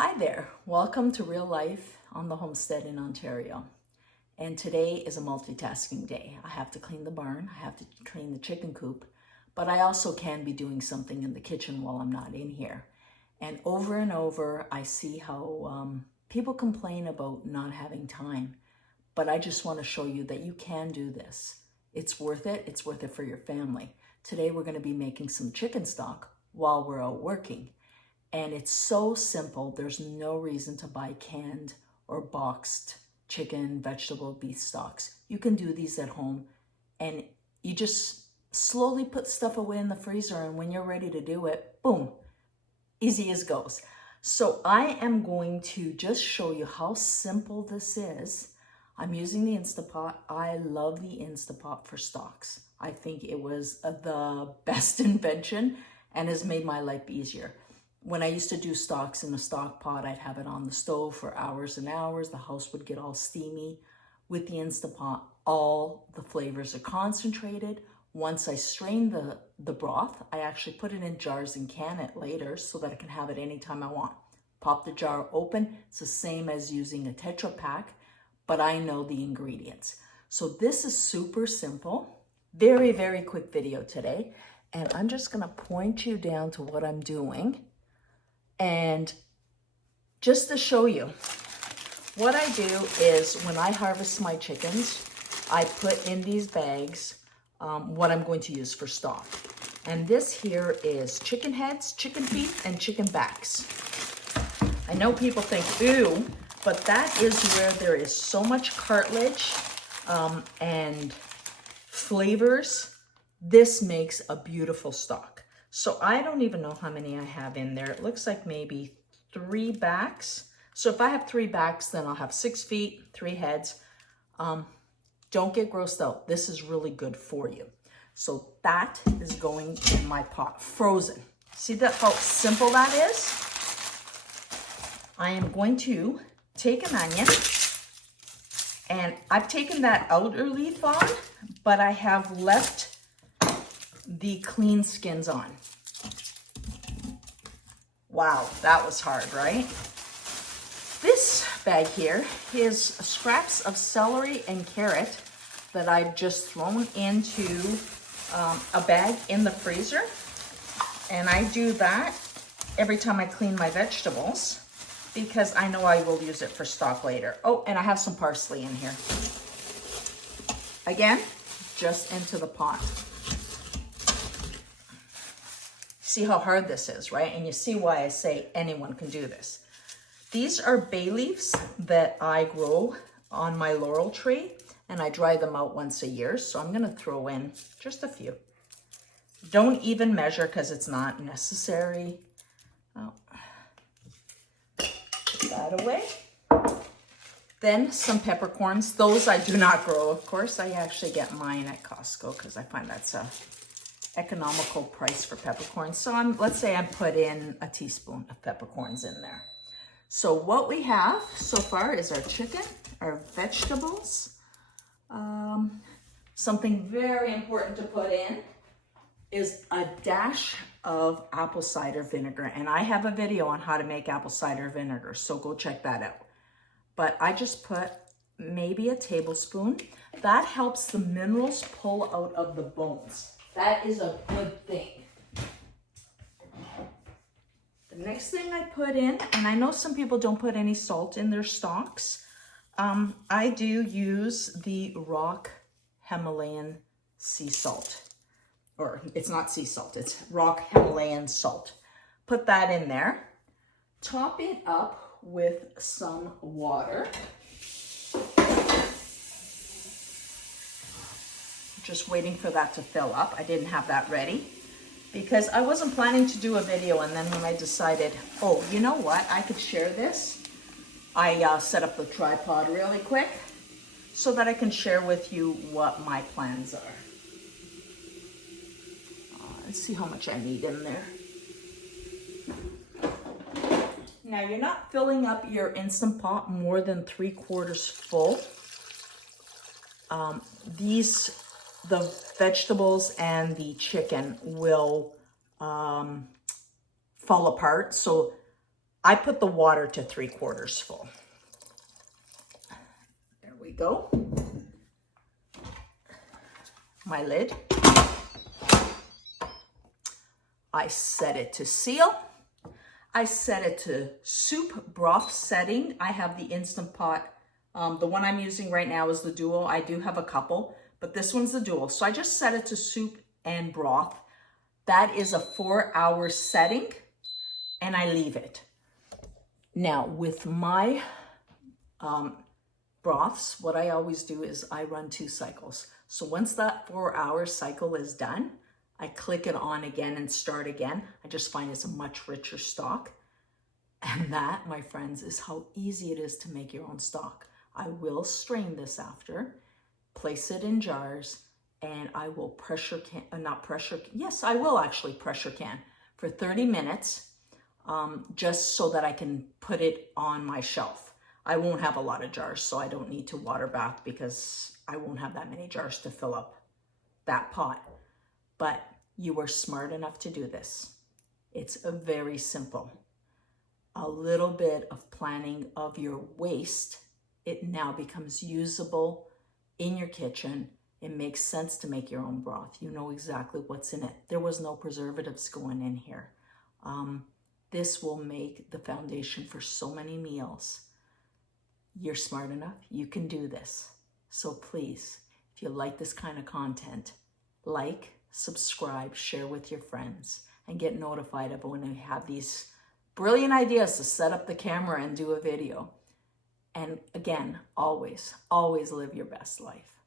Hi there, welcome to Real Life on the Homestead in Ontario. And today is a multitasking day. I have to clean the barn, I have to clean the chicken coop, but I also can be doing something in the kitchen while I'm not in here. And over I see how people complain about not having time, but I just want to show you that you can do this. It's worth it for your family. Today we're going to be making some chicken stock while we're out working. And it's so simple. There's no reason to buy canned or boxed chicken, vegetable, beef stocks. You can do these at home and you just slowly put stuff away in the freezer, and when you're ready to do it, boom, easy as goes. So I am going to just show you how simple this is. I'm using the Instapot. I love the Instapot for stocks. I think it was the best invention and has made my life easier. When I used to do stocks in the stock pot, I'd have it on the stove for hours and hours. The house would get all steamy. With the Instapot, all the flavors are concentrated. Once I strain the broth, I actually put it in jars and can it later so that I can have it anytime I want. Pop the jar open. It's the same as using a Tetra Pak, but I know the ingredients. So this is super simple. Very, very quick video today. And I'm just gonna point you down to what I'm doing. And just to show you, what I do is when I harvest my chickens, I put in these bags what I'm going to use for stock. And this here is chicken heads, chicken feet, and chicken backs. I know people think, ooh, but that is where there is so much cartilage and flavors. This makes a beautiful stock. So I don't even know how many I have in there. It looks like maybe 3 backs. So if I have 3 backs, then I'll have 6 feet, 3 heads. Don't get grossed out. This is really good for you. So that is going in my pot, frozen. See that how simple that is? I am going to take an onion, and I've taken that outer leaf on, but I have left the clean skins on. Wow, that was hard, right? This bag here is scraps of celery and carrot that I've just thrown into a bag in the freezer. And I do that every time I clean my vegetables because I know I will use it for stock later. Oh, and I have some parsley in here. Again, just into the pot. See how hard this is, right? And you see why I say anyone can do this. These are bay leaves that I grow on my laurel tree, and I dry them out once a year. So I'm gonna throw in just a few. Don't even measure because it's not necessary. Oh. Put that away. Then some peppercorns. Those I do not grow, of course. I actually get mine at Costco because I find that's a economical price for peppercorns. So let's say I put in a teaspoon of peppercorns in there. So what we have so far is our chicken, our vegetables. Something very important to put in is a dash of apple cider vinegar. And I have a video on how to make apple cider vinegar, so go check that out. But I just put maybe a tablespoon. That helps the minerals pull out of the bones. That is a good thing. The next thing I put in, and I know some people don't put any salt in their stocks. I do use the rock Himalayan sea salt. Or it's not sea salt, it's rock Himalayan salt. Put that in there. Top it up with some water. Just waiting for that to fill up. I didn't have that ready because I wasn't planning to do a video, and then when I decided, oh, you know what, I could share this, I set up the tripod really quick so that I can share with you what my plans are. Let's see how much I need in there. Now, you're not filling up your Instant Pot more than 3/4 full. The vegetables and the chicken will fall apart. So I put the water to 3/4 full. There we go. My lid. I set it to seal. I set it to soup broth setting. I have the Instant Pot. The one I'm using right now is the Duo. I do have a couple, but this one's the Duo. So I just set it to soup and broth. That is a 4-hour setting, and I leave it. Now, with my broths, what I always do is I run 2 cycles. So once that 4-hour cycle is done, I click it on again and start again. I just find it's a much richer stock. And that, my friends, is how easy it is to make your own stock. I will strain this after, place it in jars, and I will pressure can for 30 minutes, just so that I can put it on my shelf. I won't have a lot of jars, so I don't need to water bath because I won't have that many jars to fill up that pot. But you are smart enough to do this. It's very simple. A little bit of planning of your waste, it now becomes usable in your kitchen. It makes sense to make your own broth. You know exactly what's in it. There was no preservatives going in here. This will make the foundation for so many meals. You're smart enough. You can do this. So please, if you like this kind of content, like, subscribe, share with your friends, and get notified of when I have these brilliant ideas to set up the camera and do a video. And again, always, always live your best life.